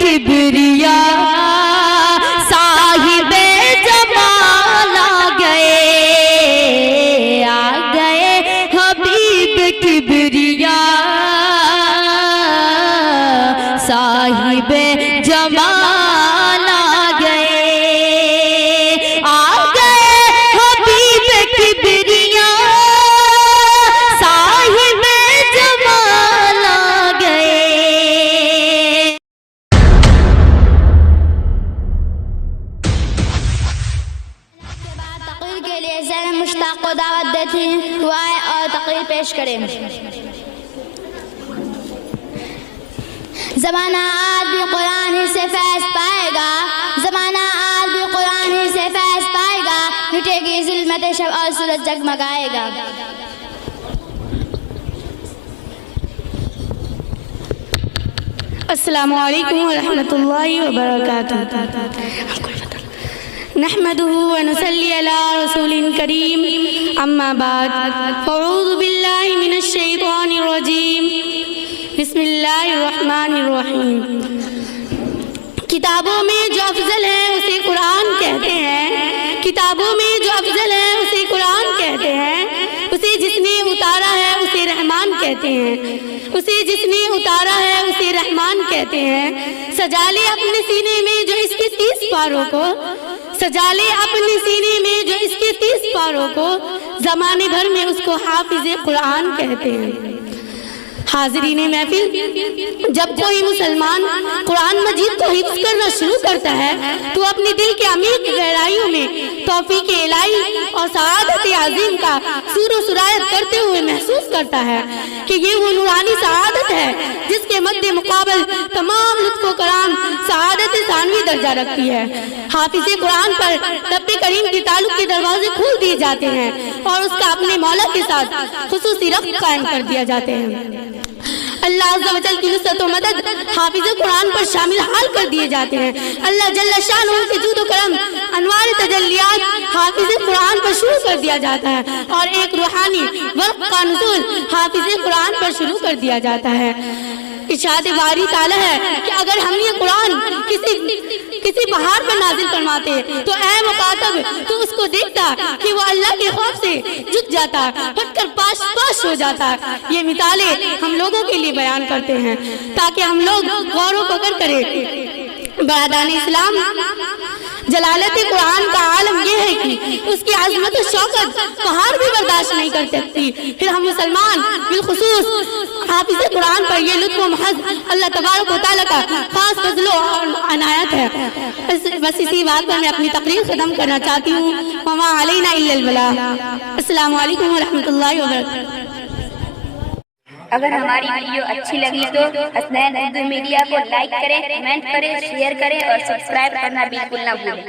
کبریا صاحب جمال آ گئے حبیب کبریا صاحب جمال آ گئے حبیب کبریا صاحب جمال آ گئے. تقریر کے لیے زینب مشتاق کو دعوت دیتی ہیں وہ آئے اور تقریر پیش کریں. زمانہ آج بھی قرآن ہی سے فیض پائے گا، زمانہ آج بھی قرآن ہی سے فیض پائے گا، مٹے گی ظلمت شب اور سورج جگمگائے گا. السلام علیکم ورحمۃ اللہ وبرکاتہ. نحمده ونصلي على رسول کریم اما بعد فاعوذ باللہ من الشیطان الرجیم بسم اللہ الرحمن الرحیم. کتابوں میں جو افضل ہے اسے قرآن کہتے ہیں، کتابوں میں جو افضل ہے اسے قرآن کہتے ہیں، اسے جس نے اتارا ہے اسے رحمان کہتے ہیں، اسے جس نے اتارا ہے اسے رحمان کہتے ہیں. سجا لے اپنے سینے میں جو اس کے 30 پاروں کو، سجا لے اپنے سینے میں جو اس کے 30 پاروں کو، زمانے بھر میں اس کو حافظ قرآن کہتے ہیں. حاضرین محفل، جب کوئی مسلمان قرآن مجید کو حفظ کرنا شروع کرتا ہے تو اپنے دل کے عمیق گہرائیوں میں توفیق الہی اور سعادت عظیم کا سور و سرایت کرتے ہوئے محسوس کرتا ہے کہ یہ وہ نورانی سعادت ہے جس کے مد مقابل تمام لطف و کرام سعادت ثانوی درجہ رکھتی ہے. حافظ قرآن پر رب کریم کے تعلق کے دروازے کھول دیے جاتے ہیں اور اس کا اپنے مولا کے ساتھ خصوصی ربط قائم کر دیا جاتے ہیں. اللہ عز و جل کی نصرت و مدد حافظ قرآن پر شامل حال کر دیے جاتے ہیں. اللہ جل شانہ کے جود و کرم، انوار تجلیات حافظ قرآن پر شروع کر دیا جاتا ہے اور ایک روحانی برق کا نزول حافظ قرآن پر شروع کر دیا جاتا ہے. ارشاد باری تعالی ہے کہ اگر ہم یہ قرآن کسی پہاڑ پر نازل فرماتے تو اے مخاطب تو اس کو دیکھتا کہ وہ اللہ کے خوف سے جھک جاتا، پھٹ کر پاش پاش ہو جاتا. یہ مثالیں ہم لوگوں کے لیے بیان کرتے ہیں تاکہ ہم لوگ غور و فکر کریں. برادران اسلام، جلالت قرآن کا عالم یہ ہے کہ اس کی عظمت و شوکت پہاڑ بھی برداشت نہیں کر سکتی. پھر ہم مسلمان بالخصوص حافظ قرآن پر یہ لطف و محض اللہ تبارک و تعالیٰ کا خاص فضل و عنایت ہے. بس اسی بات پر میں اپنی تقریر ختم کرنا چاہتی ہوں. وما علینا الا البلاغ. السلام علیکم ورحمۃ اللہ وبرکاتہ. اگر ہماری ویڈیو اچھی لگی تو حسنین اردو میڈیا کو لائک کریں، کمنٹ کریں، شیئر کریں اور سبسکرائب کرنا بالکل نہ بھولیں.